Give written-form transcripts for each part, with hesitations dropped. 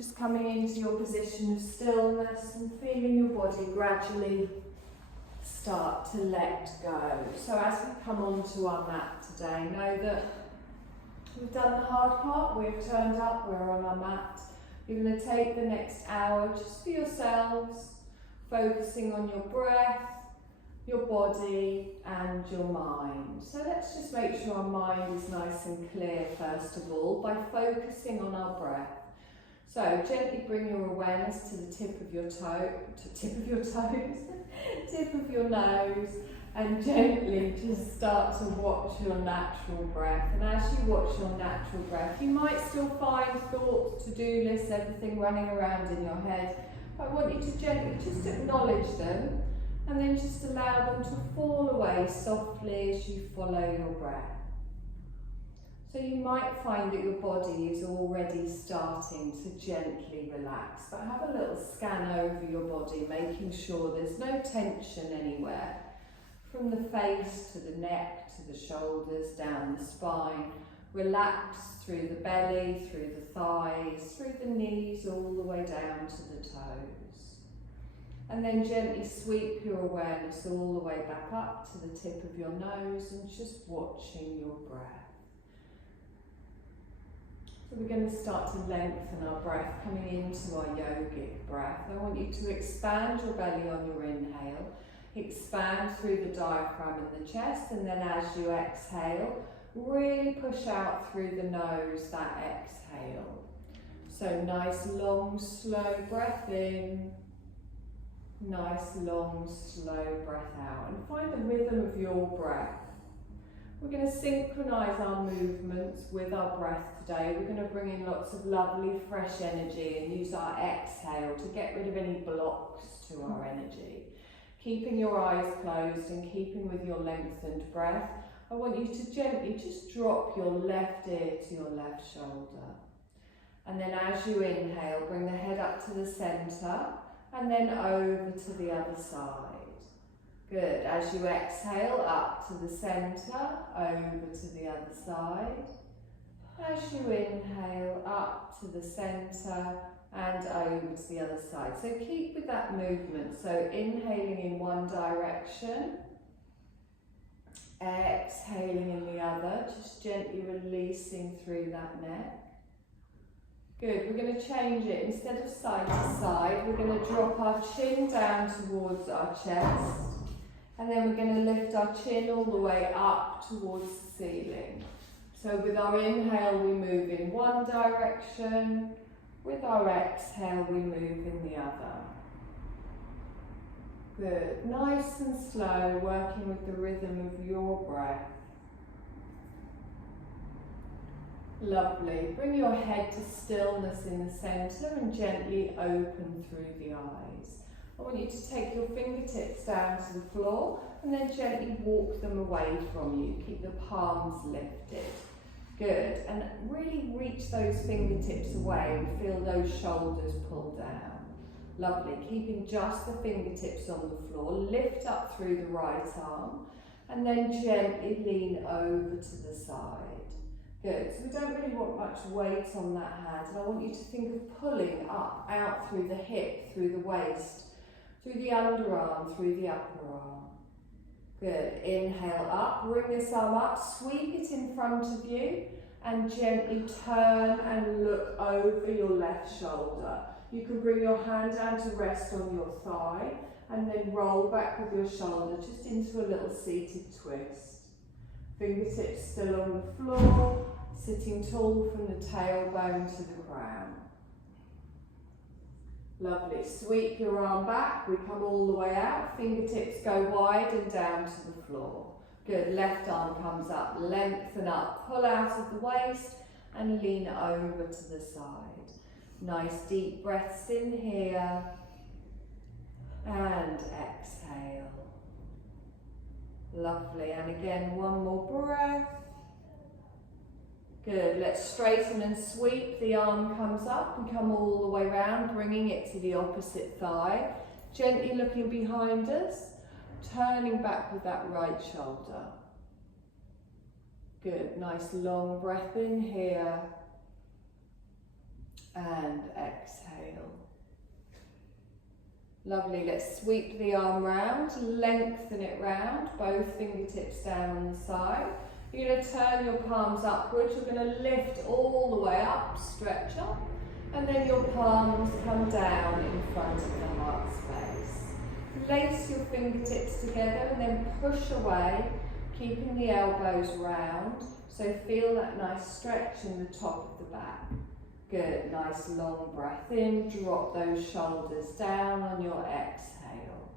Just coming into your position of stillness and feeling your body gradually start to let go. So as we come onto our mat today, know that we've done the hard part, we've turned up, we're on our mat. You're going to take the next hour just for yourselves, focusing on your breath, your body and your mind. So let's just make sure our mind is nice and clear first of all by focusing on our breath. So gently bring your awareness to the tip of your tip of your nose, and gently just start to watch your natural breath. And as you watch your natural breath, you might still find thoughts, to-do lists, everything running around in your head. I want you to gently just acknowledge them and then just allow them to fall away softly as you follow your breath. So you might find that your body is already starting to gently relax, but have a little scan over your body, making sure there's no tension anywhere. From the face to the neck, to the shoulders, down the spine. Relax through the belly, through the thighs, through the knees, all the way down to the toes. And then gently sweep your awareness all the way back up to the tip of your nose and just watching your breath. So we're going to start to lengthen our breath, coming into our yogic breath. I want you to expand your belly on your inhale, expand through the diaphragm and the chest, and then as you exhale, really push out through the nose, that exhale. So nice long slow breath in, nice long slow breath out, and find the rhythm of your breath. We're going to synchronise our movements with our breath today. We're going to bring in lots of lovely fresh energy and use our exhale to get rid of any blocks to our energy. Keeping your eyes closed and keeping with your lengthened breath, I want you to gently just drop your left ear to your left shoulder. And then as you inhale, bring the head up to the centre and then over to the other side. Good. As you exhale, up to the centre, over to the other side. As you inhale, up to the centre and over to the other side. So keep with that movement. So inhaling in one direction, exhaling in the other, just gently releasing through that neck. Good. We're going to change it. Instead of side to side, we're going to drop our chin down towards our chest. And then we're going to lift our chin all the way up towards the ceiling. So with our inhale, we move in one direction. With our exhale, we move in the other. Good. Nice and slow, working with the rhythm of your breath. Lovely. Bring your head to stillness in the centre and gently open through the eyes. I want you to take your fingertips down to the floor and then gently walk them away from you. Keep the palms lifted. Good. And really reach those fingertips away and feel those shoulders pull down. Lovely. Keeping just the fingertips on the floor. Lift up through the right arm and then gently lean over to the side. Good. So we don't really want much weight on that hand, and I want you to think of pulling up, out through the hip, through the waist, through the underarm, through the upper arm. Good. Inhale up, bring this arm up, sweep it in front of you and gently turn and look over your left shoulder. You can bring your hand down to rest on your thigh and then roll back with your shoulder just into a little seated twist. Fingertips still on the floor, sitting tall from the tailbone to the crown. Lovely. Sweep your arm back. We come all the way out. Fingertips go wide and down to the floor. Good. Left arm comes up. Lengthen up. Pull out of the waist and lean over to the side. Nice deep breaths in here. And exhale. Lovely. And again, one more breath. Good. Let's straighten and sweep. The arm comes up and come all the way round, bringing it to the opposite thigh. Gently looking behind us, turning back with that right shoulder. Good. Nice long breath in here. And exhale. Lovely, let's sweep the arm round, lengthen it round, both fingertips down on the side. You're going to turn your palms upwards, you're going to lift all the way up, stretch up, and then your palms come down in front of the heart space. Lace your fingertips together and then push away, keeping the elbows round, so feel that nice stretch in the top of the back. Good, nice long breath in, drop those shoulders down on your exhale.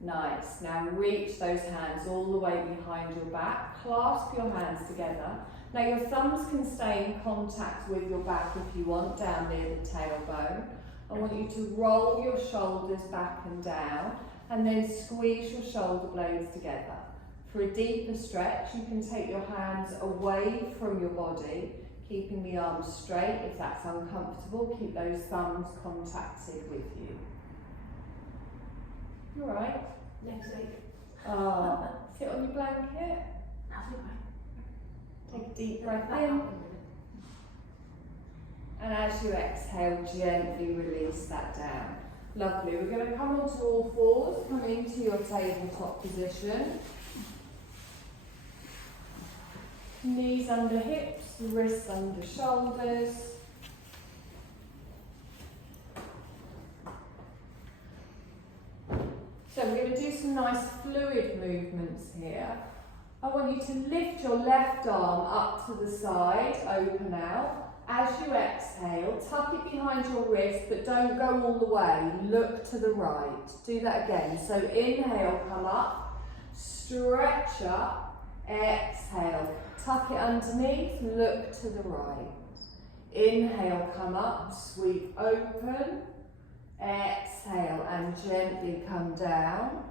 Nice, now reach those hands all the way behind your back, clasp your hands together. Now your thumbs can stay in contact with your back if you want, down near the tailbone. I want you to roll your shoulders back and down and then squeeze your shoulder blades together. For a deeper stretch, you can take your hands away from your body, keeping the arms straight. If that's uncomfortable, keep those thumbs contacted with you. You all right? Next week. Sit on your blanket. Take a deep breath in. And as you exhale, gently release that down. Lovely. We're going to come onto all fours, come into your tabletop position. Knees under hips, wrists under shoulders. So we're going to do some nice fluid movements here. I want you to lift your left arm up to the side, open out. As you exhale, tuck it behind your wrist, but don't go all the way. Look to the right. Do that again. So inhale, come up, stretch up, exhale. Tuck it underneath, look to the right. Inhale, come up, sweep open. Exhale and gently come down.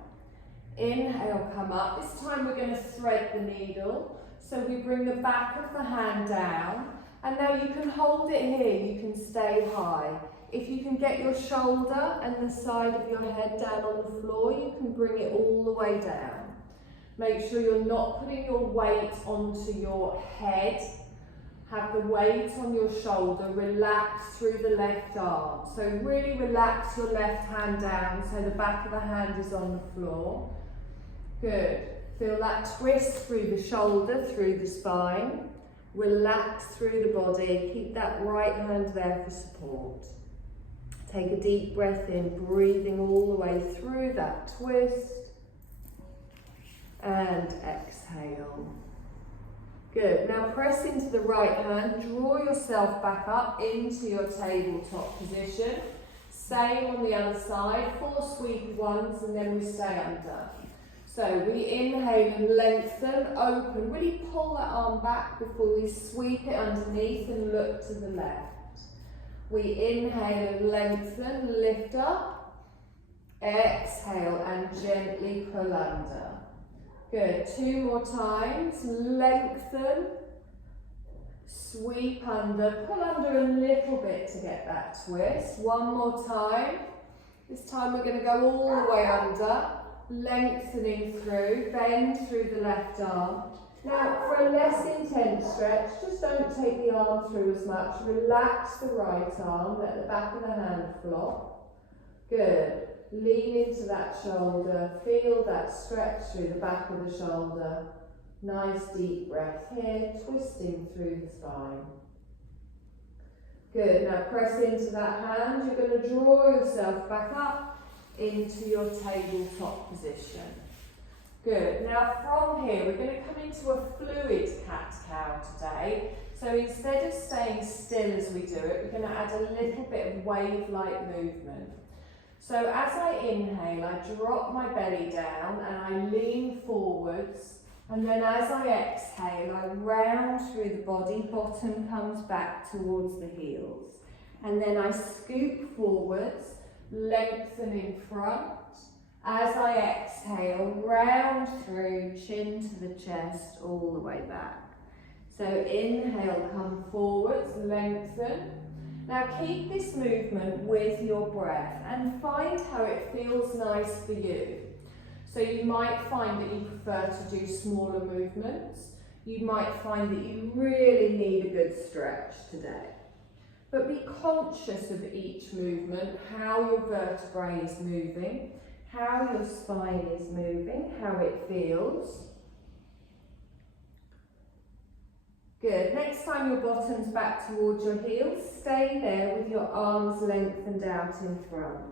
Inhale, come up. This time we're going to thread the needle. So we bring the back of the hand down. And now you can hold it here, you can stay high. If you can get your shoulder and the side of your head down on the floor, you can bring it all the way down. Make sure you're not putting your weight onto your head. Have the weight on your shoulder, relax through the left arm. So really relax your left hand down so the back of the hand is on the floor. Good. Feel that twist through the shoulder, through the spine. Relax through the body. Keep that right hand there for support. Take a deep breath in, breathing all the way through that twist. And exhale. Good. Now press into the right hand. Draw yourself back up into your tabletop position. Same on the other side. 4 sweep ones and then we stay under. So we inhale and lengthen, open. Really pull that arm back before we sweep it underneath and look to the left. We inhale and lengthen, lift up. Exhale and gently pull under. Good. 2 more times. Lengthen. Sweep under. Pull under a little bit to get that twist. 1 more time. This time we're going to go all the way under. Lengthening through. Bend through the left arm. Now for a less intense stretch, just don't take the arm through as much. Relax the right arm. Let the back of the hand flop. Good. Lean into that shoulder, feel that stretch through the back of the shoulder. Nice deep breath here, twisting through the spine. Good, now press into that hand. You're going to draw yourself back up into your tabletop position. Good, now from here we're going to come into a fluid cat-cow today. So instead of staying still as we do it, we're going to add a little bit of wave-like movement. So as I inhale, I drop my belly down and I lean forwards. And then as I exhale, I round through the body, bottom comes back towards the heels. And then I scoop forwards, lengthen in front. As I exhale, round through, chin to the chest, all the way back. So inhale, come forwards, lengthen. Now keep this movement with your breath and find how it feels nice for you. So you might find that you prefer to do smaller movements. You might find that you really need a good stretch today. But be conscious of each movement, how your vertebrae is moving, how your spine is moving, how it feels. Good. Next time your bottom's back towards your heels, stay there with your arms lengthened out in front.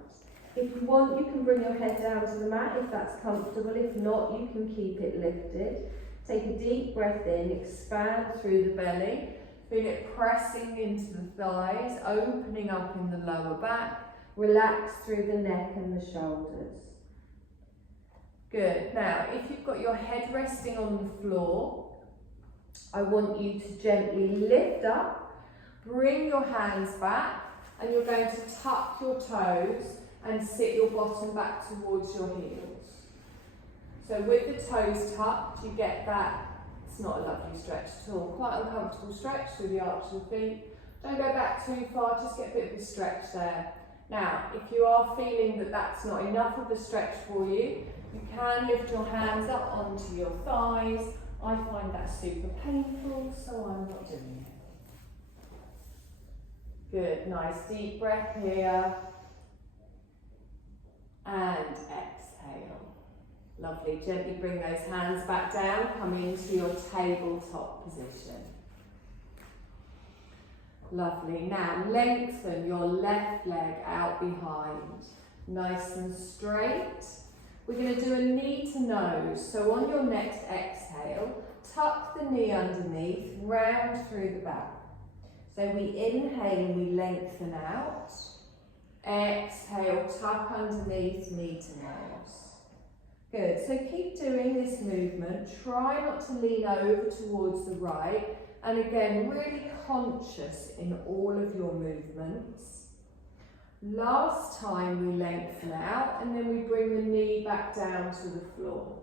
If you want, you can bring your head down to the mat if that's comfortable. If not, you can keep it lifted. Take a deep breath in, expand through the belly. Feel it pressing into the thighs, opening up in the lower back. Relax through the neck and the shoulders. Good. Now, if you've got your head resting on the floor, I want you to gently lift up, bring your hands back, and you're going to tuck your toes and sit your bottom back towards your heels. So with the toes tucked, you get that, it's not a lovely stretch at all, quite uncomfortable stretch through the arch of the feet. Don't go back too far, just get a bit of a stretch there. Now, if you are feeling that that's not enough of a stretch for you, you can lift your hands up onto your thighs. I find that super painful, so I'm not doing it. Good, nice deep breath here. And exhale. Lovely, gently bring those hands back down, come into your tabletop position. Lovely, now lengthen your left leg out behind, nice and straight. We're going to do a knee to nose, so on your next exhale, tuck the knee underneath, round through the back. So we inhale and we lengthen out. Exhale, tuck underneath, knee to nose. Good, so keep doing this movement. Try not to lean over towards the right. And again, really conscious in all of your movements. Last time we lengthen out and then we bring the knee back down to the floor.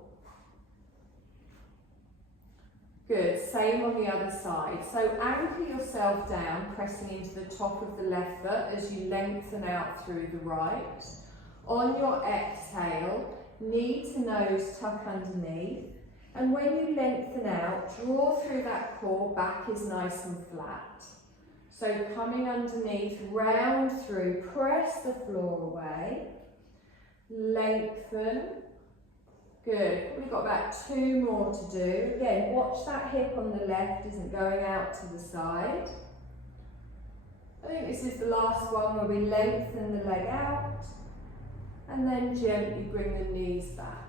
Good, same on the other side. So anchor yourself down, pressing into the top of the left foot as you lengthen out through the right. On your exhale, knee to nose, tuck underneath. And when you lengthen out, draw through that core, back is nice and flat. So coming underneath, round through, press the floor away, lengthen. Good, we've got about 2 more to do. Again, watch that hip on the left isn't going out to the side. I think this is the last one where we lengthen the leg out and then gently bring the knees back.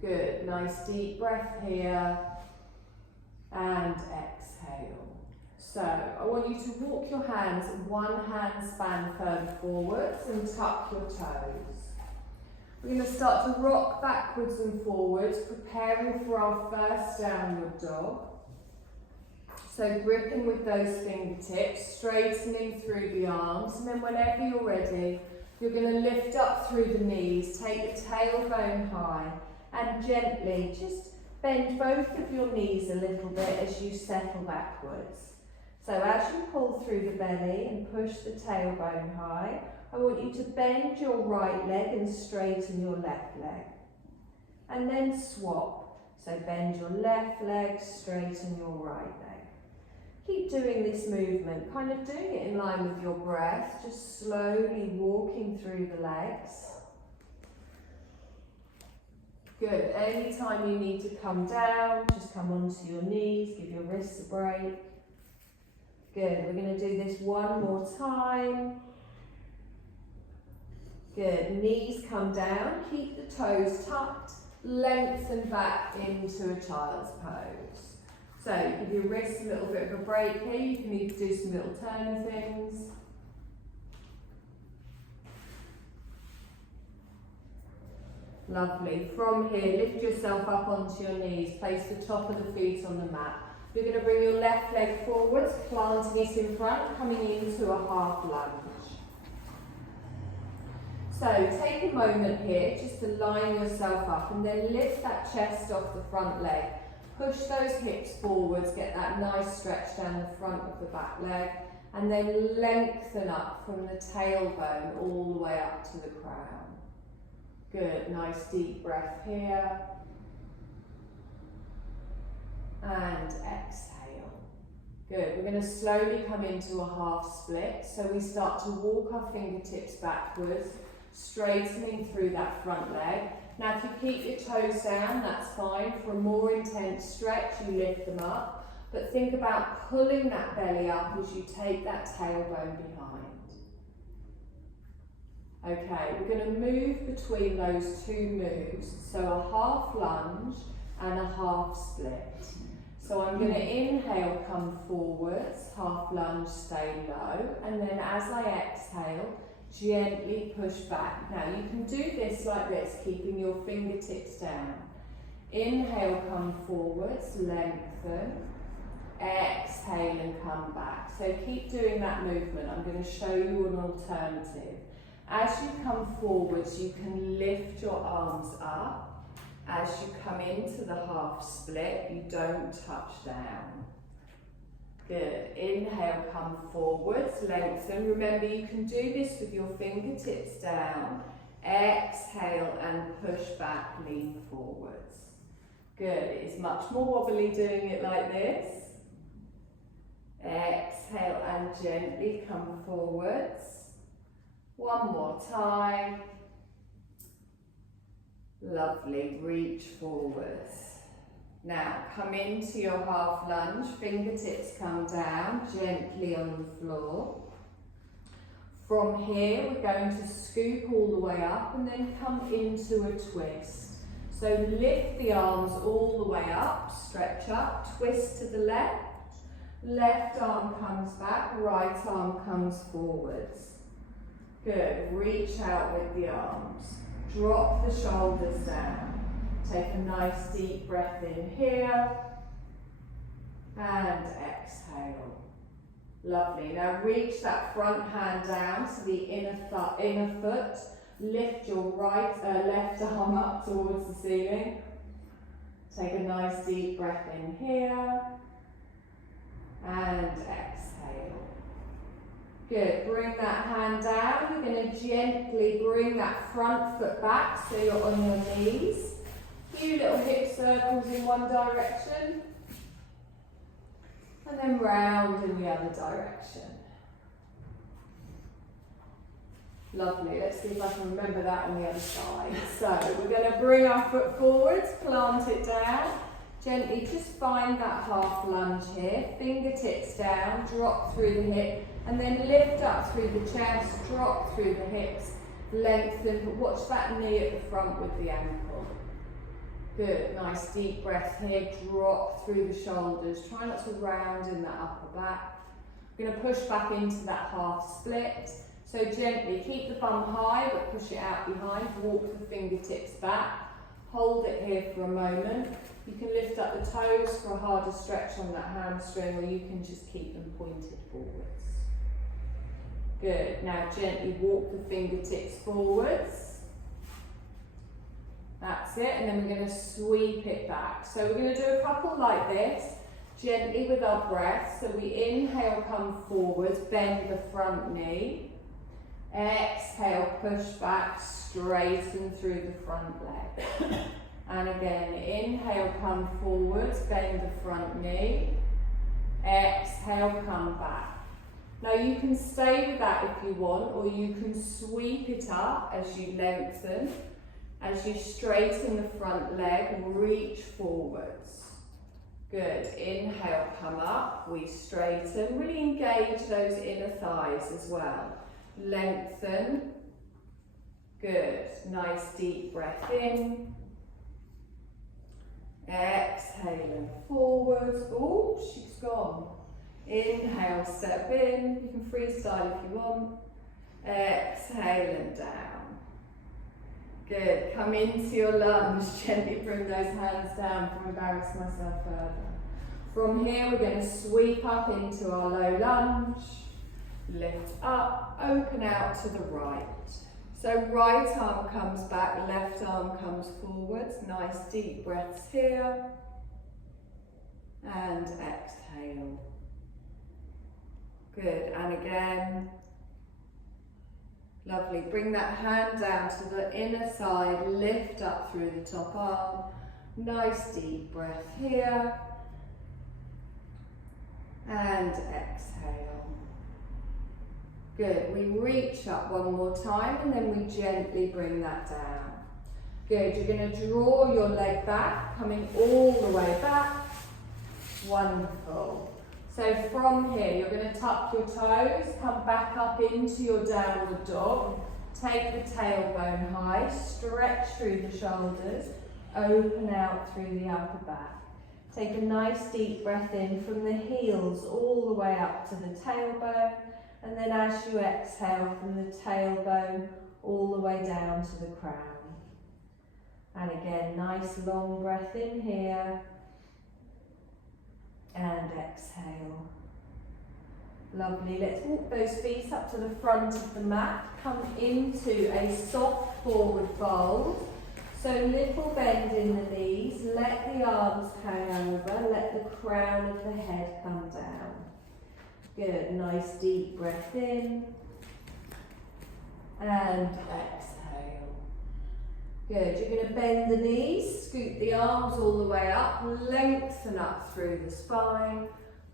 Good, nice deep breath here and exhale. So I want you to walk your hands one hand span further forwards and tuck your toes. We're going to start to rock backwards and forwards, preparing for our first downward dog. So gripping with those fingertips, straightening through the arms, and then whenever you're ready, you're going to lift up through the knees, take the tailbone high, and gently just bend both of your knees a little bit as you settle backwards. So as you pull through the belly and push the tailbone high, I want you to bend your right leg and straighten your left leg. And then swap. So bend your left leg, straighten your right leg. Keep doing this movement, kind of doing it in line with your breath, just slowly walking through the legs. Good, anytime you need to come down, just come onto your knees, give your wrists a break. Good, we're going to do this one more time. Good, knees come down, keep the toes tucked, lengthen back into a child's pose. So give your wrists a little bit of a break here, you can need to do some little turny things. Lovely, from here lift yourself up onto your knees, place the top of the feet on the mat. You're going to bring your left leg forwards, planting it in front, coming into a half lunge. So take a moment here just to line yourself up and then lift that chest off the front leg. Push those hips forwards, get that nice stretch down the front of the back leg, and then lengthen up from the tailbone all the way up to the crown. Good, nice deep breath here. And exhale. Good, we're going to slowly come into a half split. So we start to walk our fingertips backwards, straightening through that front leg. Now if you keep your toes down, that's fine. For a more intense stretch, you lift them up. But think about pulling that belly up as you take that tailbone behind. Okay, we're going to move between those two moves. So a half lunge and a half split. So I'm going to inhale, come forwards, half lunge, stay low, and then as I exhale, gently push back. Now you can do this like this, keeping your fingertips down. Inhale, come forwards, lengthen, exhale and come back. So keep doing that movement. I'm going to show you an alternative. As you come forwards, you can lift your arms up. As you come into the half split, you don't touch down. Good. Inhale, come forwards, lengthen. Remember, you can do this with your fingertips down. Exhale and push back, lean forwards. Good. It is much more wobbly doing it like this. Exhale and gently come forwards. One more time. Lovely, reach forwards. Now come into your half lunge, fingertips come down gently on the floor. From here we're going to scoop all the way up and then come into a twist. So lift the arms all the way up, stretch up, twist to the left. Left arm comes back, right arm comes forwards. Good, reach out with the arms. Drop the shoulders down. Take a nice deep breath in here. And exhale. Lovely. Now reach that front hand down to the inner foot. Lift your left arm up towards the ceiling. Take a nice deep breath in here. And exhale. Good, bring that hand down. You're going to gently bring that front foot back so you're on your knees. A few little hip circles in one direction. And then round in the other direction. Lovely, let's see if I can remember that on the other side. So we're going to bring our foot forwards, plant it down. Gently just find that half lunge here. Fingertips down, drop through the hip. And then lift up through the chest, drop through the hips, lengthen, but watch that knee at the front with the ankle. Good, nice deep breath here, drop through the shoulders. Try not to round in that upper back. We're going to push back into that half split. So gently, keep the bum high, but push it out behind. Walk the fingertips back. Hold it here for a moment. You can lift up the toes for a harder stretch on that hamstring, or you can just keep them pointed forwards. Good, now gently walk the fingertips forwards. That's it, and then we're going to sweep it back. So we're going to do a couple like this, gently with our breath. So we inhale, come forwards, bend the front knee. Exhale, push back, straighten through the front leg. And again, inhale, come forwards, bend the front knee. Exhale, come back. Now you can stay with that if you want, or you can sweep it up as you lengthen. As you straighten the front leg, reach forwards. Good, inhale, come up, we straighten. Really engage those inner thighs as well. Lengthen. Good, nice deep breath in. Exhaling forwards. Oh, she's gone. Inhale, step in. You can freestyle if you want. Exhale and down. Good. Come into your lunge. Gently bring those hands down to embarrass myself further. From here, we're going to sweep up into our low lunge. Lift up, open out to the right. So right arm comes back, left arm comes forwards. Nice deep breaths here. And exhale. Good, and again. Lovely, bring that hand down to the inner side, lift up through the top arm. Nice deep breath here. and exhale. Good, we reach up one more time and then we gently bring that down. Good, you're going to draw your leg back, coming all the way back. Wonderful. So from here, you're going to tuck your toes, come back up into your downward dog. Take the tailbone high, stretch through the shoulders, open out through the upper back. Take a nice deep breath in from the heels all the way up to the tailbone, and then as you exhale from the tailbone all the way down to the crown. And again, nice long breath in here, and exhale. Lovely, let's walk those feet up to the front of the mat, come into a soft forward fold. So little bend in the knees, let the arms hang over, let the crown of the head come down. Good, nice deep breath in, and exhale. Good, you're going to bend the knees, scoot the arms all the way up, lengthen up through the spine,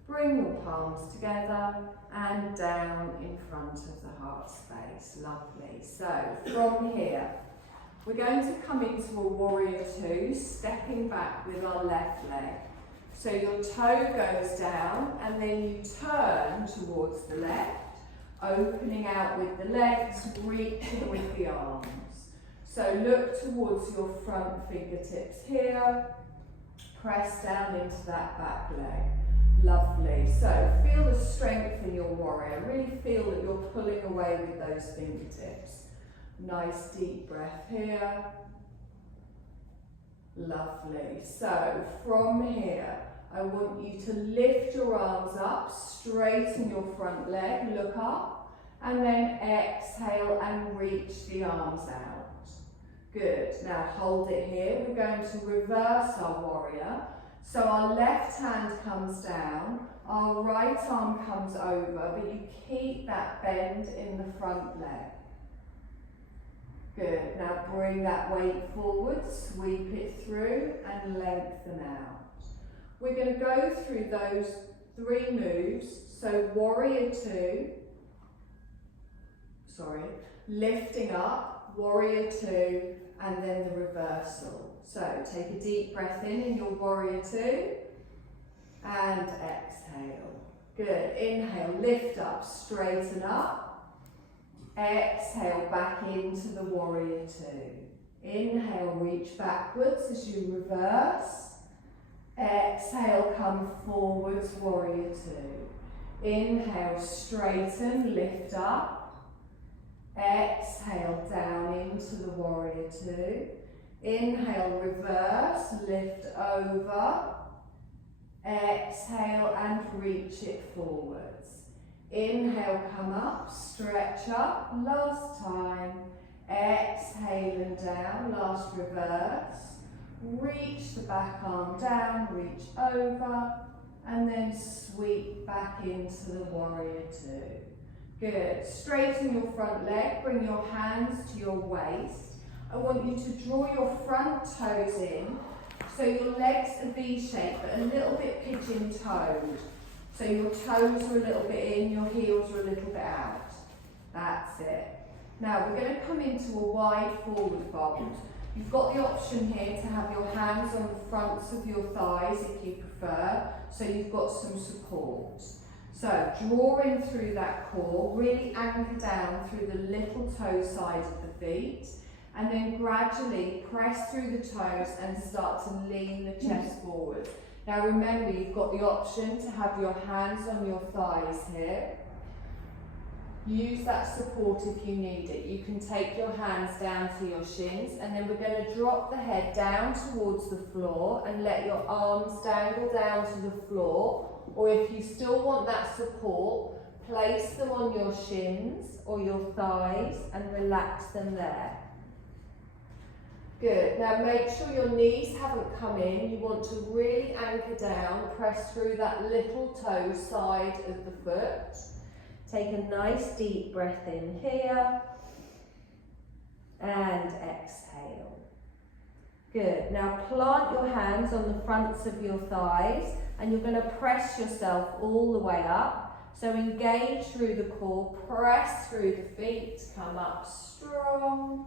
bring your palms together and down in front of the heart space. Lovely. So from here, we're going to come into a warrior two, stepping back with our left leg. So your toe goes down and then you turn towards the left, opening out with the legs, reaching with the arms. So look towards your front fingertips here, press down into that back leg. Lovely. So feel the strength in your warrior. Really feel that you're pulling away with those fingertips. Nice deep breath here. Lovely. So from here, I want you to lift your arms up, straighten your front leg, look up, and then exhale and reach the arms out. Good. Now hold it here. We're going to reverse our warrior. So our left hand comes down, our right arm comes over, but you keep that bend in the front leg. Good, now bring that weight forward, sweep it through and lengthen out. We're going to go through those three moves, so warrior two, lifting up, warrior two, and then the reversal. So take a deep breath in your warrior two and exhale. Good, inhale, lift up, straighten up. Exhale back into the warrior two. Inhale, reach backwards as you reverse. Exhale, come forwards, warrior two. Inhale, straighten, lift up. Exhale, down into the warrior two. Inhale, reverse, lift over. Exhale and reach it forwards. Inhale, come up, stretch up, last time. Exhale and down, last reverse. Reach the back arm down, reach over, and then sweep back into the warrior two. Good. Straighten your front leg, bring your hands to your waist. I want you to draw your front toes in, so your legs are V-shaped but a little bit pigeon-toed. So your toes are a little bit in, your heels are a little bit out. That's it. Now we're going to come into a wide forward fold. You've got the option here to have your hands on the fronts of your thighs if you prefer, so you've got some support. So draw in through that core, really anchor down through the little toe side of the feet, and then gradually press through the toes and start to lean the chest forward. Now remember, you've got the option to have your hands on your thighs here. Use that support if you need it. You can take your hands down to your shins, and then we're going to drop the head down towards the floor and let your arms dangle down to the floor. Or if you still want that support, place them on your shins or your thighs and relax them there. Good. Now make sure your knees haven't come in. You want to really anchor down, press through that little toe side of the foot. Take a nice deep breath in here and exhale. Good. Now plant your hands on the fronts of your thighs and you're going to press yourself all the way up. So engage through the core, press through the feet, come up strong.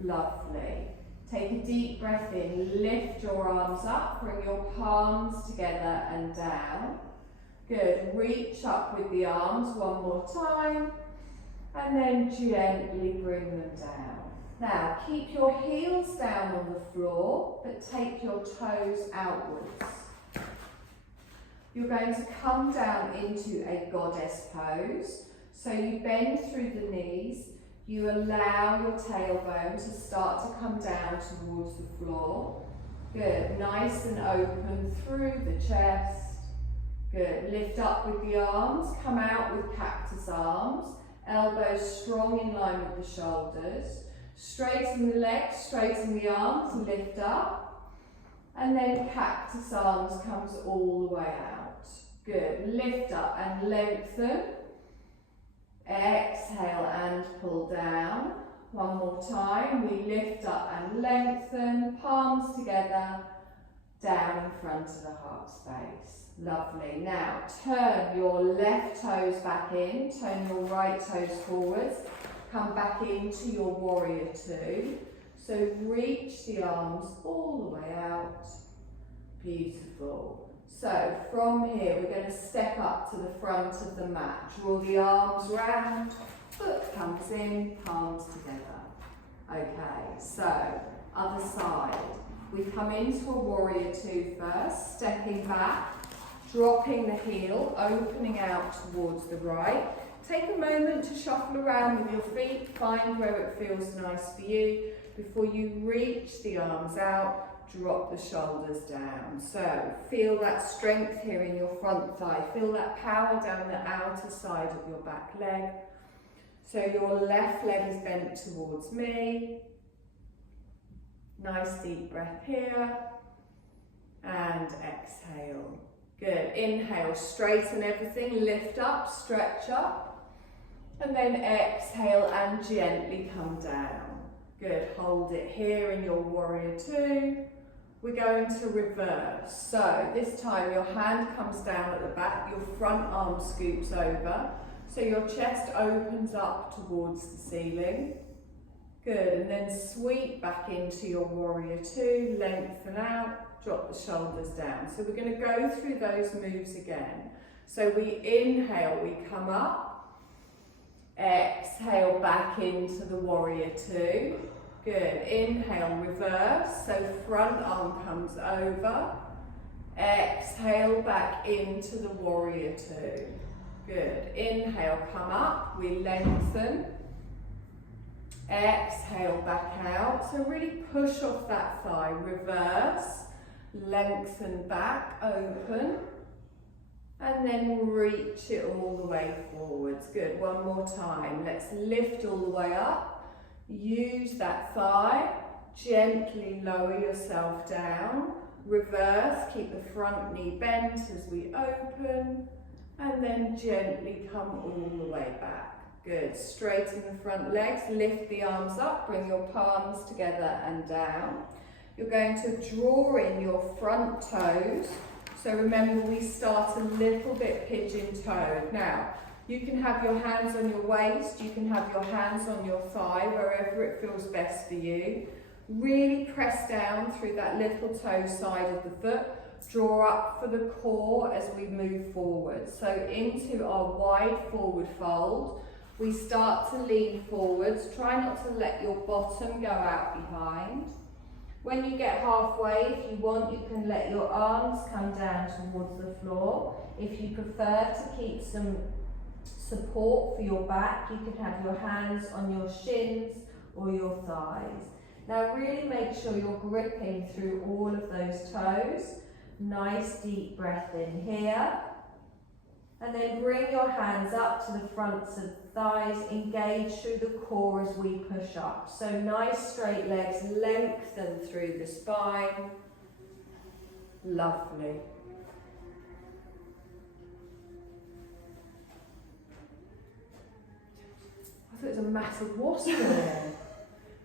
Lovely. Take a deep breath in, lift your arms up, bring your palms together and down. Good, reach up with the arms one more time, and then gently bring them down. Now, keep your heels down on the floor, but take your toes outwards. You're going to come down into a goddess pose. So you bend through the knees, you allow your tailbone to start to come down towards the floor. Good, nice and open through the chest. Good, lift up with the arms, come out with cactus arms, elbows strong in line with the shoulders. Straighten the legs, straighten the arms, lift up. And then cactus arms comes all the way out. Good, lift up and lengthen. Exhale and pull down. One more time, we lift up and lengthen, palms together, down in front of the heart space. Lovely. Now turn your left toes back in, turn your right toes forwards, come back into your warrior two. So reach the arms all the way out. Beautiful. So from here we're going to step up to the front of the mat. Draw the arms round, foot comes in, palms together. Okay, so other side. We come into a warrior two first, stepping back, dropping the heel, opening out towards the right. Take a moment to shuffle around with your feet, find where it feels nice for you. Before you reach the arms out, drop the shoulders down. So feel that strength here in your front thigh. Feel that power down the outer side of your back leg. So your left leg is bent towards me. Nice deep breath here. And exhale. Good. Inhale, straighten everything, lift up, stretch up. And then exhale and gently come down. Good. Hold it here in your warrior two. We're going to reverse. So this time your hand comes down at the back, your front arm scoops over. So your chest opens up towards the ceiling. Good, and then sweep back into your warrior two, lengthen out, drop the shoulders down. So we're going to go through those moves again. So we inhale, we come up. Exhale back into the warrior two. Good, inhale, reverse, so front arm comes over. Exhale back into the warrior two. Good, inhale, come up, we lengthen. Exhale back out, so really push off that thigh, reverse, lengthen back, open. And then reach it all the way forwards. Good, one more time, let's lift all the way up. Use that thigh, gently lower yourself down, reverse, keep the front knee bent as we open, and then gently come all the way back. Good, straighten the front legs, lift the arms up, bring your palms together and down. You're going to draw in your front toes, so remember we start a little bit pigeon-toed. Now, you can have your hands on your waist, you can have your hands on your thigh, wherever it feels best for you. Really press down through that little toe side of the foot. Draw up for the core as we move forward. So into our wide forward fold. We start to lean forwards. Try not to let your bottom go out behind. When you get halfway, if you want, you can let your arms come down towards the floor. If you prefer to keep some support for your back, you can have your hands on your shins or your thighs. Now really make sure you're gripping through all of those toes. Nice deep breath in here. And then bring your hands up to the fronts of thighs, engage through the core as we push up. So nice straight legs, lengthen through the spine. Lovely. I thought it was a massive wasp in there.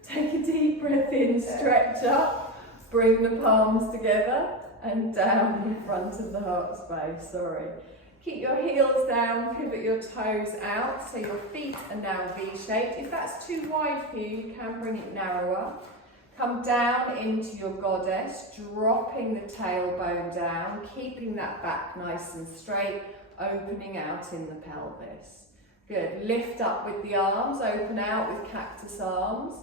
Take a deep breath in, stretch up, bring the palms together, and down in front of the heart space, sorry. Keep your heels down, pivot your toes out, so your feet are now V-shaped. If that's too wide for you, you can bring it narrower. Come down into your goddess, dropping the tailbone down, keeping that back nice and straight, opening out in the pelvis. Good, lift up with the arms, open out with cactus arms,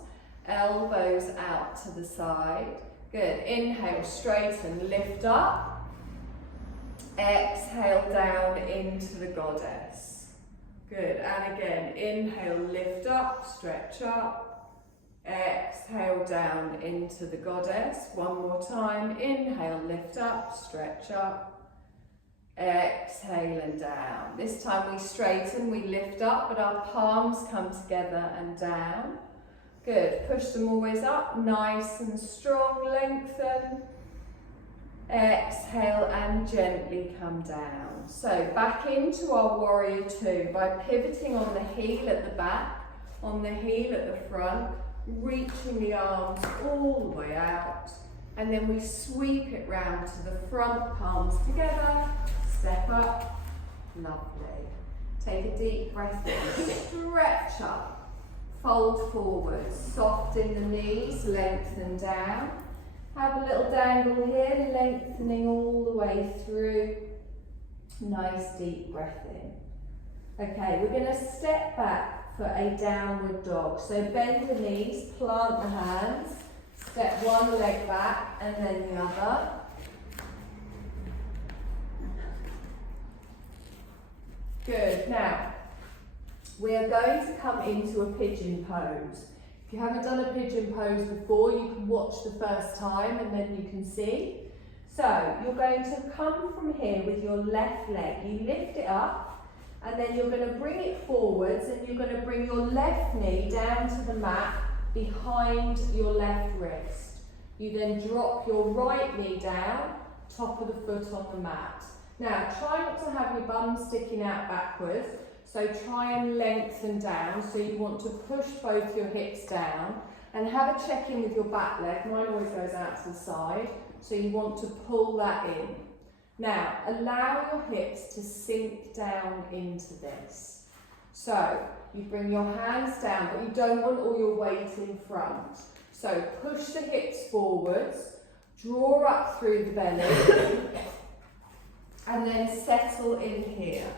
elbows out to the side. Good, inhale, straighten, lift up. Exhale down into the goddess. Good, and again, inhale, lift up, stretch up. Exhale down into the goddess. One more time, inhale, lift up, stretch up. Exhale and down. This time we straighten, we lift up, but our palms come together and down. Good, push them always up, nice and strong, lengthen. Exhale and gently come down. So back into our warrior two by pivoting on the heel at the back, on the heel at the front, reaching the arms all the way out, and then we sweep it round to the front, palms together, step up, lovely. Take a deep breath in, stretch up, fold forward, soften the knees, lengthen down. Have a little dangle here, lengthening all the way through. Nice deep breath in. Okay, we're going to step back for a downward dog. So bend the knees, plant the hands, step one leg back and then the other. Good, now we are going to come into a pigeon pose. If you haven't done a pigeon pose before, you can watch the first time and then you can see. So you're going to come from here with your left leg. You lift it up and then you're going to bring it forwards and you're going to bring your left knee down to the mat behind your left wrist. You then drop your right knee down, top of the foot on the mat. Now try not to have your bum sticking out backwards. So try and lengthen down, so you want to push both your hips down and have a check in with your back leg. Mine always goes out to the side, so you want to pull that in. Now, allow your hips to sink down into this. So you bring your hands down, but you don't want all your weight in front. So push the hips forwards, draw up through the belly, and then settle in here.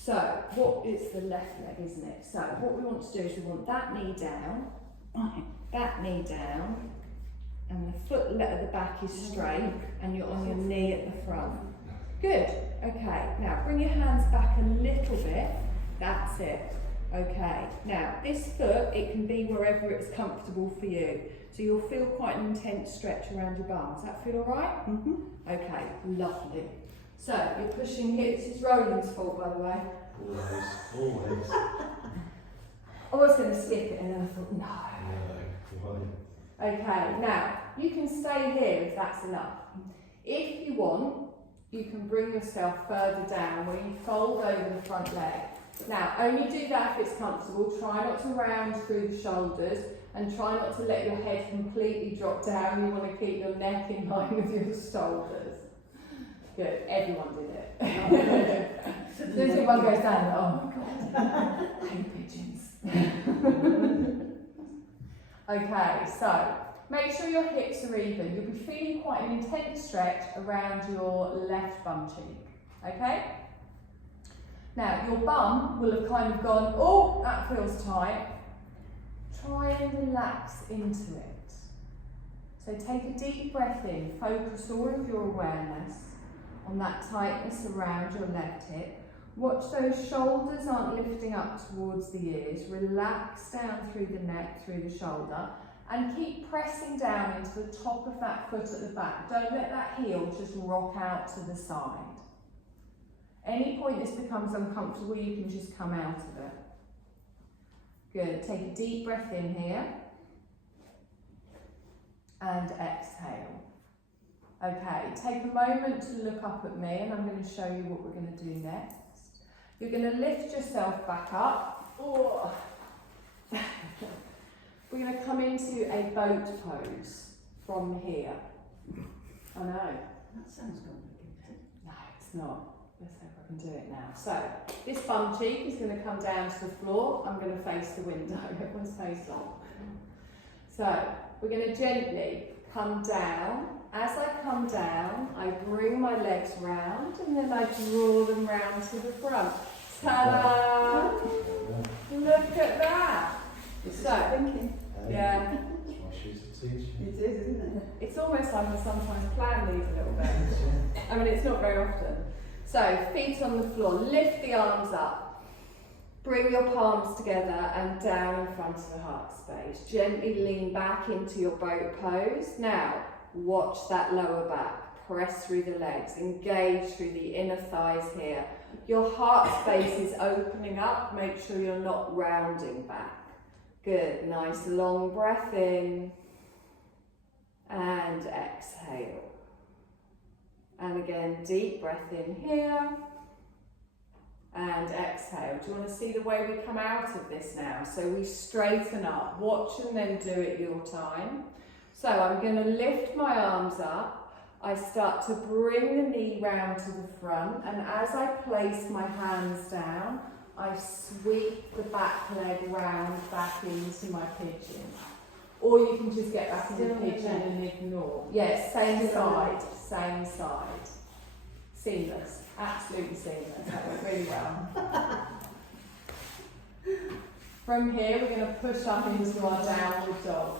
So, what is the left leg, isn't it? So, what we want to do is we want that knee down, and the foot at the back is straight, and you're on your knee at the front. Good, okay. Now, bring your hands back a little bit. That's it. Okay, now, this foot, it can be wherever it's comfortable for you. So, you'll feel quite an intense stretch around your bum. Does that feel all right? Mm-hmm. Okay, lovely. So, you're pushing here. This is Roland's fault, by the way. Always. I was going to skip it and then I thought, no. Okay, now, you can stay here if that's enough. If you want, you can bring yourself further down where you fold over the front leg. Now, only do that if it's comfortable. Try not to round through the shoulders and try not to let your head completely drop down. You want to keep your neck in line with your shoulders. Good, everyone did it. As soon as one goes down, oh my god, I hate pigeons. Okay, so make sure your hips are even. You'll be feeling quite an intense stretch around your left bum cheek. Okay? Now, your bum will have kind of gone, oh, that feels tight. Try and relax into it. So take a deep breath in, focus all of your awareness on that tightness around your left hip. Watch those shoulders aren't lifting up towards the ears. Relax down through the neck, through the shoulder, and keep pressing down into the top of that foot at the back. Don't let that heel just rock out to the side. Any point this becomes uncomfortable, you can just come out of it. Good, take a deep breath in here, and exhale. Okay, take a moment to look up at me and I'm going to show you what we're going to do next. You're going to lift yourself back up. Oh. We're going to come into a boat pose from here. I know. That sounds complicated. No, it's not. Let's hope I can do it now. So, this bum cheek is going to come down to the floor. I'm going to face the window. Everyone's face on. So, we're going to gently come down. As I come down, I bring my legs round and then I draw them round to the front. Ta-da! Look at that! This is So, thinking. Yeah. That's why she's a teacher. It is, isn't it? It's almost like I sometimes plan these a little bit. I mean, it's not very often. So, feet on the floor, lift the arms up. Bring your palms together and down in front of the heart space. Gently lean back into your boat pose. Now, watch that lower back. Press through the legs. Engage through the inner thighs here. Your heart space is opening up. Make sure you're not rounding back. Good. Nice long breath in. And exhale. And again, deep breath in here. And exhale. Do you want to see the way we come out of this now? So we straighten up. Watch and then do it your time. So I'm going to lift my arms up. I start to bring the knee round to the front. And as I place my hands down, I sweep the back leg round back into my pigeon. Or you can just get back into pigeon and ignore. Yes, same side, same side. Seamless, absolutely seamless. That went really well. From here, we're going to push up into our downward dog.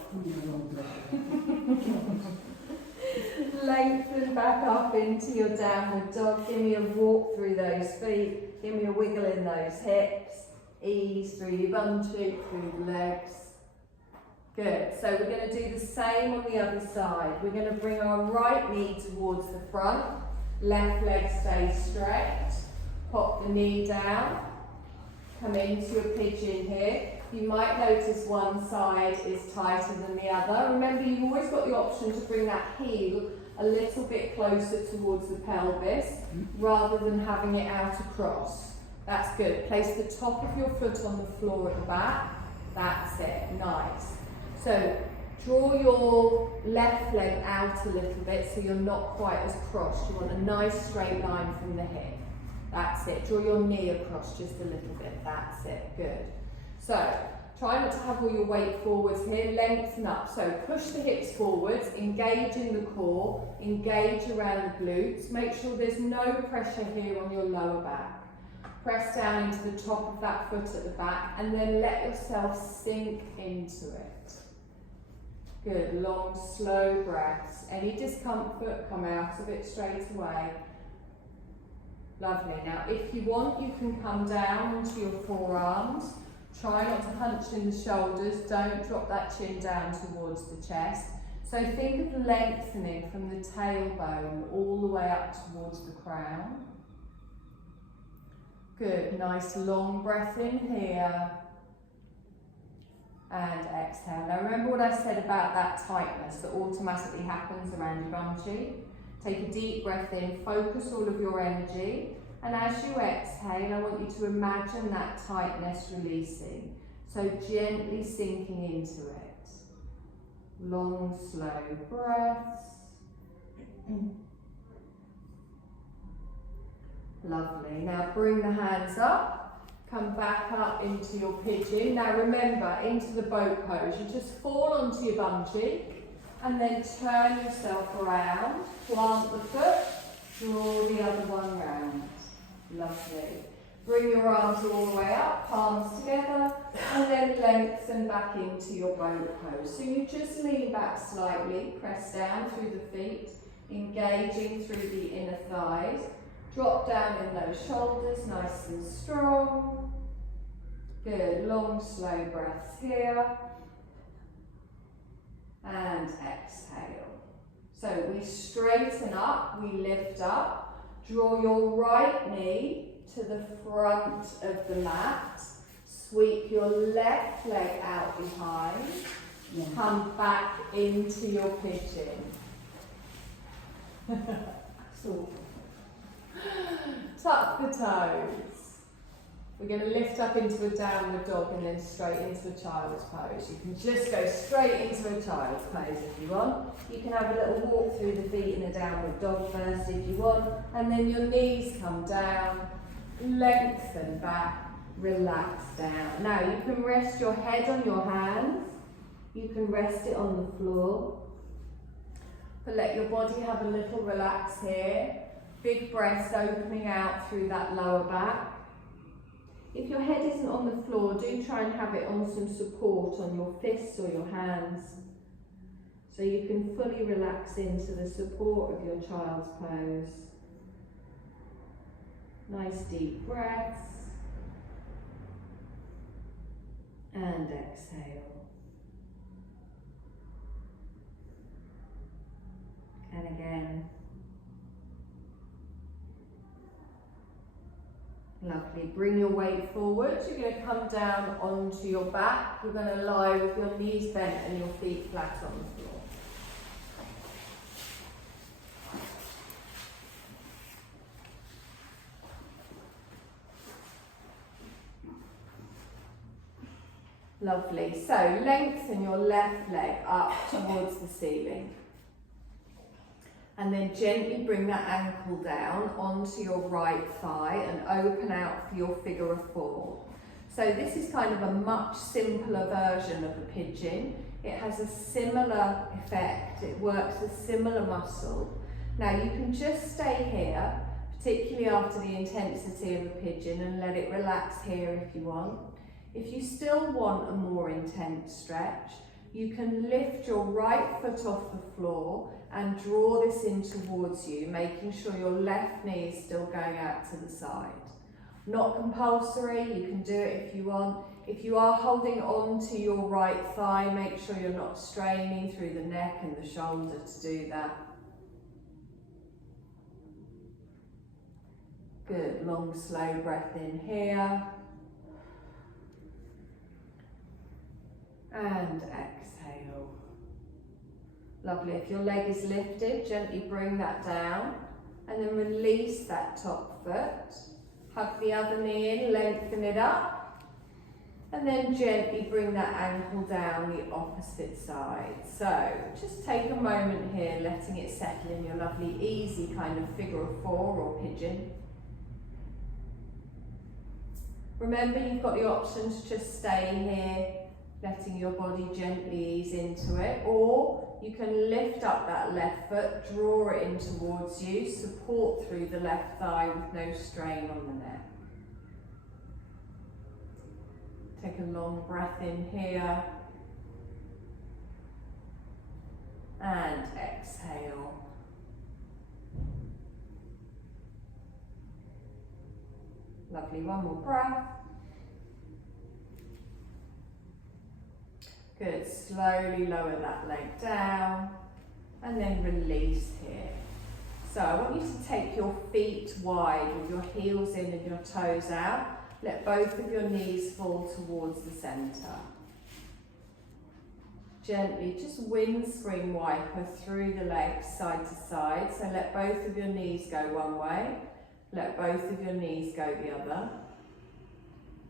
Lengthen back up into your downward dog. Give me a walk through those feet. Give me a wiggle in those hips. Ease through your bum cheek, through the legs. Good. So we're going to do the same on the other side. We're going to bring our right knee towards the front. Left leg stays straight. Pop the knee down. Come into a pigeon here. You might notice one side is tighter than the other. Remember, you've always got the option to bring that heel a little bit closer towards the pelvis rather than having it out across. That's good. Place the top of your foot on the floor at the back. That's it. Nice. So draw your left leg out a little bit so you're not quite as crossed. You want a nice straight line from the hip. That's it. Draw your knee across just a little bit. That's it. Good. So try not to have all your weight forwards here. Lengthen up. So push the hips forwards. Engage in the core. Engage around the glutes. Make sure there's no pressure here on your lower back. Press down into the top of that foot at the back and then let yourself sink into it. Good. Long, slow breaths. Any discomfort, come out of it straight away. Lovely. Now, if you want, you can come down onto your forearms. Try not to hunch in the shoulders. Don't drop that chin down towards the chest. So think of lengthening from the tailbone all the way up towards the crown. Good. Nice long breath in here. And exhale. Now remember what I said about that tightness that automatically happens around your bum cheek. Take a deep breath in, focus all of your energy, and as you exhale, I want you to imagine that tightness releasing. So gently sinking into it. Long, slow breaths. Lovely. Now bring the hands up. Come back up into your pigeon. Now remember, into the boat pose. You just fall onto your bum cheek and then turn yourself around. Plant the foot, draw the other one round. Lovely. Bring your arms all the way up, palms together, and then lengthen back into your boat pose. So you just lean back slightly, press down through the feet, engaging through the inner thighs. Drop down in those shoulders, nice and strong. Good, long, slow breaths here. And exhale. So we straighten up, we lift up. Draw your right knee to the front of the mat. Sweep your left leg out behind. Come back into your pigeon. So tuck the toes. We're going to lift up into a downward dog and then straight into a child's pose. You can just go straight into a child's pose if you want. You can have a little walk through the feet in a downward dog first if you want, and then your knees come down, lengthen back, relax down. Now you can rest your head on your hands, you can rest it on the floor, but let your body have a little relax here. Big breaths opening out through that lower back. If your head isn't on the floor, do try and have it on some support on your fists or your hands, so you can fully relax into the support of your child's pose. Nice deep breaths. And exhale. And again. Lovely. Bring your weight forward. You're going to come down onto your back. You're going to lie with your knees bent and your feet flat on the floor. Lovely. So lengthen your left leg up towards the ceiling. And then gently bring that ankle down onto your right thigh and open out for your figure of four. So this is kind of a much simpler version of a pigeon. It has a similar effect. It works a similar muscle. Now you can just stay here, particularly after the intensity of a pigeon, and let it relax here if you want. If you still want a more intense stretch, you can lift your right foot off the floor and draw this in towards you, making sure your left knee is still going out to the side. Not compulsory, you can do it if you want. If you are holding on to your right thigh, make sure you're not straining through the neck and the shoulder to do that. Good, long slow breath in here. And exhale. Lovely. If your leg is lifted, gently bring that down and then release that top foot. Hug the other knee in, lengthen it up, and then gently bring that ankle down the opposite side. So just take a moment here, letting it settle in your lovely easy kind of figure of four or pigeon. Remember, you've got the option to just stay here, letting your body gently ease into it, or you can lift up that left foot, draw it in towards you, support through the left thigh with no strain on the neck. Take a long breath in here, and exhale. Lovely, one more breath. Good, slowly lower that leg down and then release here. So I want you to take your feet wide with your heels in and your toes out. Let both of your knees fall towards the centre. Gently, just windscreen wiper through the legs side to side. So let both of your knees go one way, let both of your knees go the other.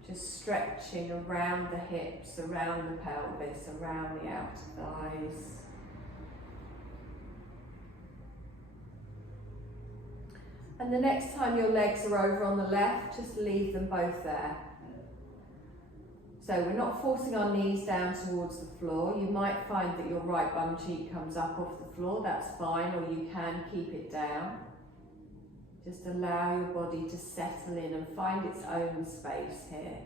Just stretching around the hips, around the pelvis, around the outer thighs. And the next time your legs are over on the left, just leave them both there. So we're not forcing our knees down towards the floor. You might find that your right bum cheek comes up off the floor, that's fine, or you can keep it down. Just allow your body to settle in and find its own space here.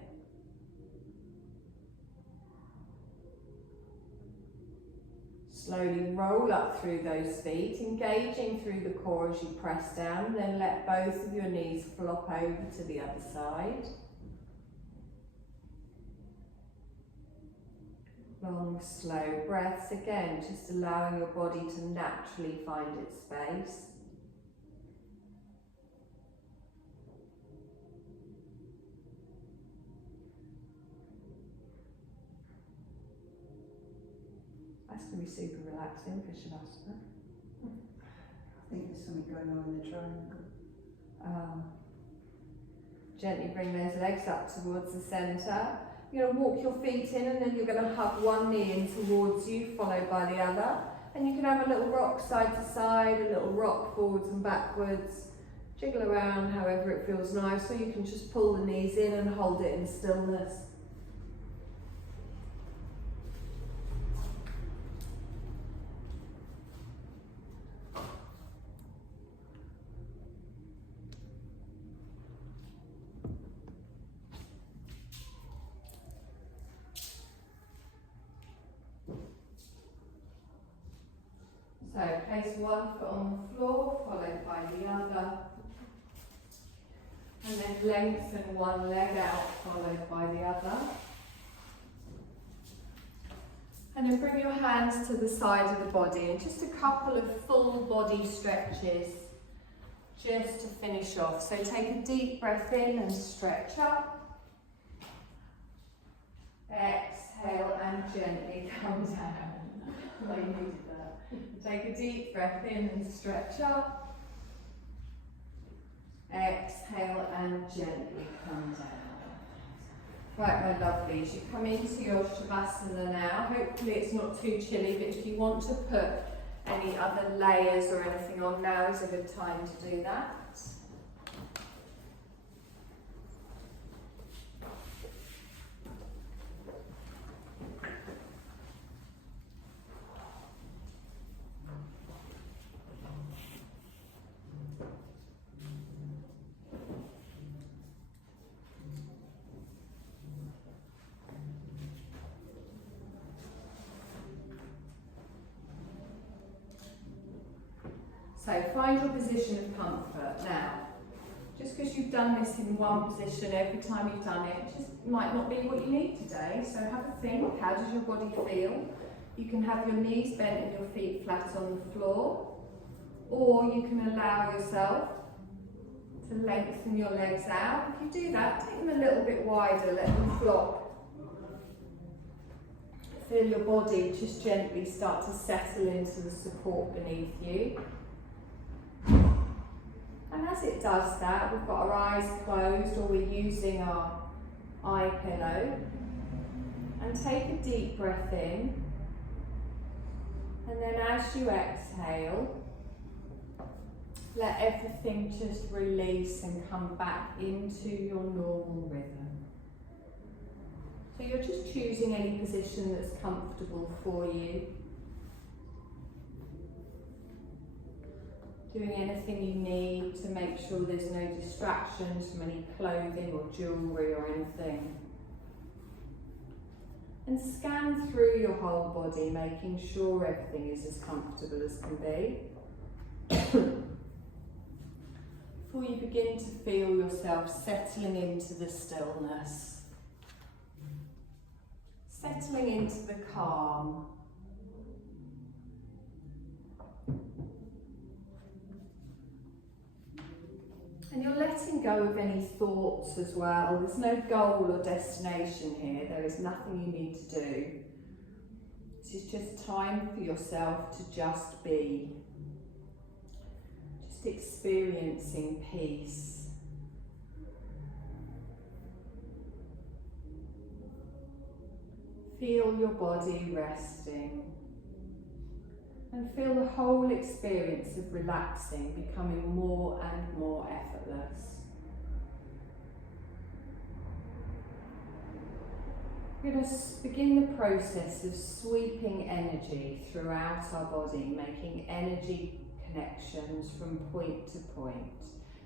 Slowly roll up through those feet, engaging through the core as you press down, then let both of your knees flop over to the other side. Long, slow breaths again, just allowing your body to naturally find its space. That's going to be super relaxing for Shavasana. I think there's something going on in the triangle. Gently bring those legs up towards the centre. You're going to walk your feet in and then you're going to hug one knee in towards you, followed by the other. And you can have a little rock side to side, a little rock forwards and backwards. Jiggle around however it feels nice, or you can just pull the knees in and hold it in stillness. So place one foot on the floor, followed by the other. And then lengthen one leg out, followed by the other. And then bring your hands to the side of the body and just a couple of full body stretches just to finish off. So take a deep breath in and stretch up. Exhale and gently come down. I needed that. Take a deep breath in and stretch up. Exhale and gently come down. Right, my lovelies, you come into your Shavasana now. Hopefully it's not too chilly, but if you want to put any other layers or anything on, now is a good time to do that. So find your position of comfort. Now, just because you've done this in one position every time you've done it, just might not be what you need today. So have a think, how does your body feel? You can have your knees bent and your feet flat on the floor, or you can allow yourself to lengthen your legs out. If you do that, take them a little bit wider, let them flop. Feel your body just gently start to settle into the support beneath you. And as it does that, we've got our eyes closed or we're using our eye pillow. And take a deep breath in. And then as you exhale, let everything just release and come back into your normal rhythm. So you're just choosing any position that's comfortable for you. Doing anything you need to make sure there's no distractions from any clothing or jewellery or anything. And scan through your whole body, making sure everything is as comfortable as can be. Before you begin to feel yourself settling into the stillness, settling into the calm. And you're letting go of any thoughts as well. There's no goal or destination here. There is nothing you need to do. This is just time for yourself to just be. Just experiencing peace. Feel your body resting. And feel the whole experience of relaxing becoming more and more effortless. We're going to begin the process of sweeping energy throughout our body, making energy connections from point to point.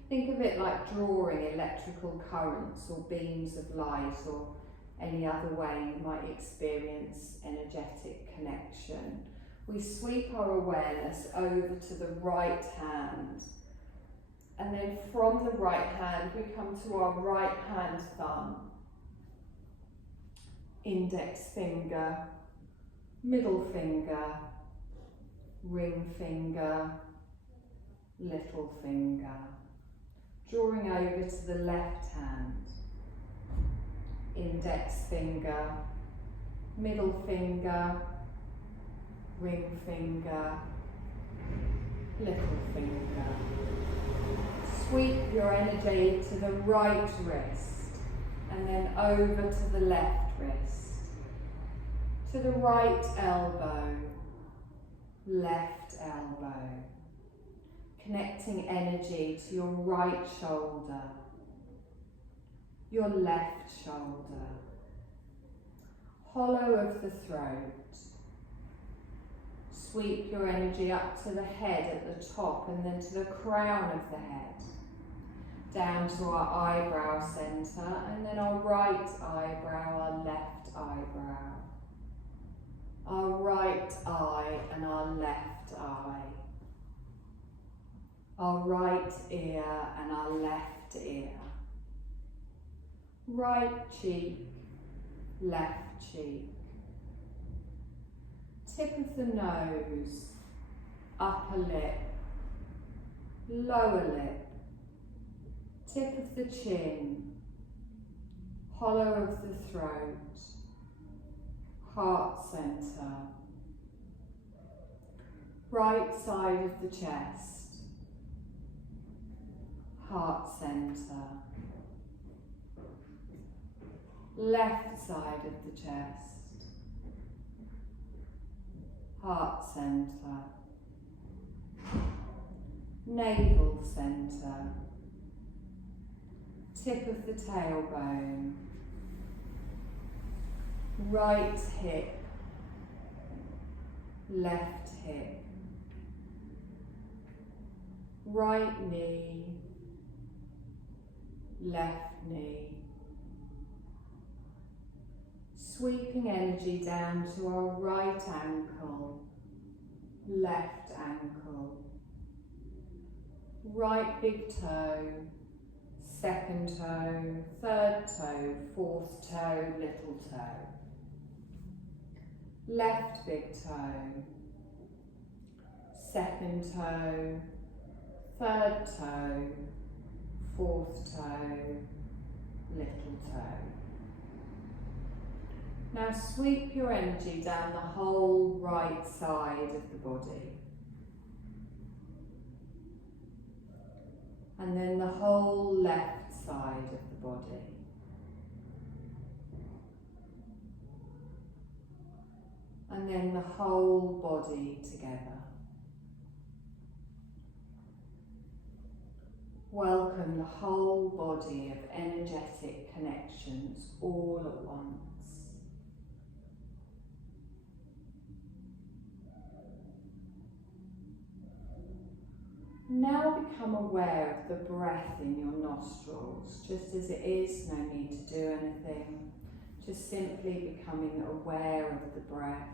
Think of it like drawing electrical currents or beams of light, or any other way you might experience energetic connection. We sweep our awareness over to the right hand, and then from the right hand we come to our right hand thumb, index finger, middle finger, ring finger, little finger, drawing over to the left hand, index finger, middle finger, ring finger, little finger. sweep your energy to the right wrist and then over to the left wrist, to the right elbow, left elbow, connecting energy to your right shoulder, your left shoulder, hollow of the throat. Sweep your energy up to the head at the top and then to the crown of the head, down to our eyebrow centre, and then our right eyebrow, our left eyebrow, our right eye and our left eye, our right ear and our left ear, right cheek, left cheek, tip of the nose, upper lip, lower lip, tip of the chin, hollow of the throat, heart centre, right side of the chest, heart centre, left side of the chest, heart centre, navel centre, tip of the tailbone, right hip, left hip, right knee, left knee. Sweeping energy down to our right ankle, left ankle, right big toe, second toe, third toe, fourth toe, little toe, left big toe, second toe, third toe, fourth toe, little toe. Now sweep your energy down the whole right side of the body. And then the whole left side of the body. And then the whole body together. Welcome the whole body of energetic connections all at once. Now become aware of the breath in your nostrils, just as it is, no need to do anything, just simply becoming aware of the breath.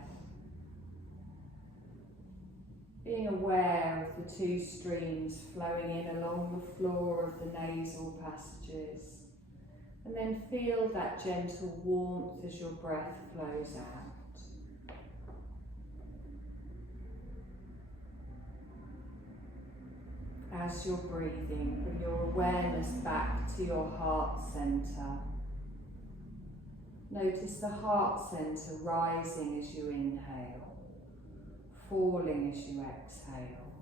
Being aware of the two streams flowing in along the floor of the nasal passages, and then feel that gentle warmth as your breath flows out. As you're breathing, bring your awareness back to your heart centre. Notice the heart centre rising as you inhale, falling as you exhale.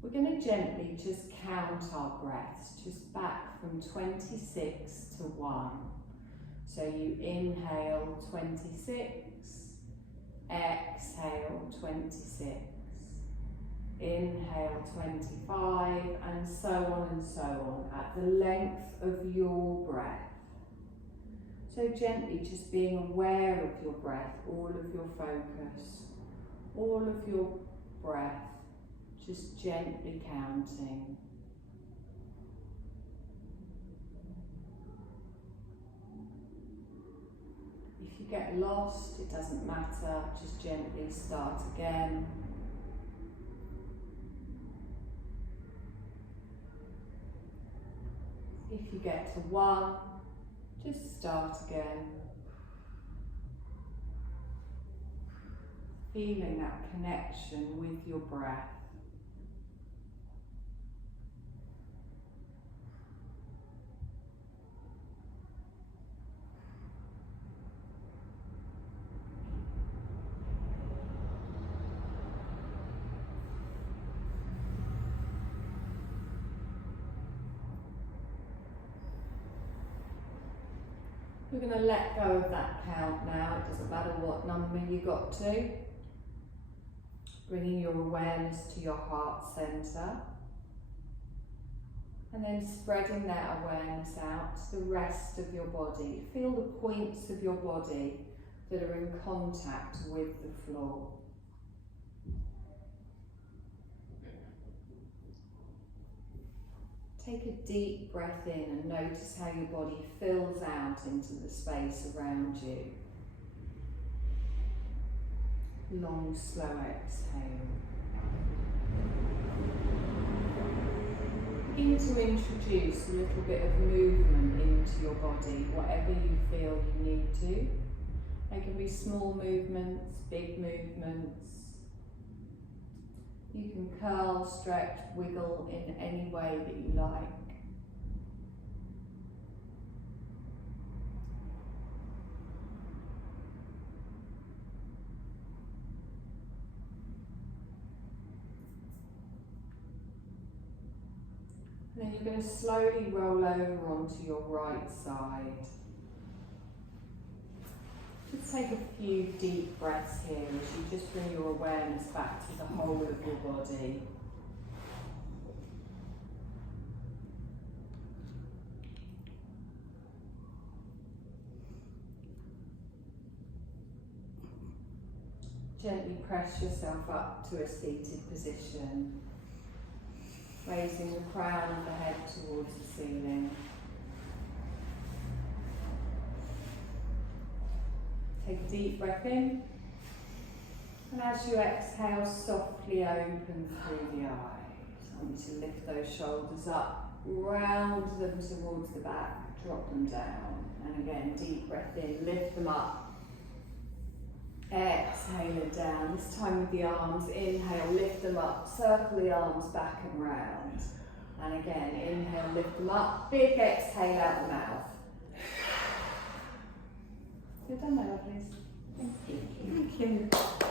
We're going to gently just count our breaths, just back from 26 to 1. So you inhale 26, exhale 26, inhale 25, and so on at the length of your breath. So gently just being aware of your breath, all of your focus, all of your breath, just gently counting. If you get lost, it doesn't matter, just gently start again. If you get to 1, just start again. Feeling that connection with your breath. We're going to let go of that count now. It doesn't matter what number you got to. Bringing your awareness to your heart centre. And then spreading that awareness out to the rest of your body. Feel the points of your body that are in contact with the floor. Take a deep breath in and notice how your body fills out into the space around you. Long, slow exhale. Begin to introduce a little bit of movement into your body, whatever you feel you need to. They can be small movements, big movements. You can curl, stretch, wiggle in any way that you like. Then you're going to slowly roll over onto your right side. Just take a few deep breaths here as you just bring your awareness back to the whole of your body. Gently press yourself up to a seated position, raising the crown of the head towards the ceiling. Take a deep breath in, and as you exhale, softly open through the eyes. I want you to lift those shoulders up, round them towards the back, drop them down. And again, deep breath in, lift them up. Exhale it down, this time with the arms. Inhale, lift them up, circle the arms back and round. And again, inhale, lift them up, big exhale out the mouth. You've done that, lovelies. Thank you. Thank you.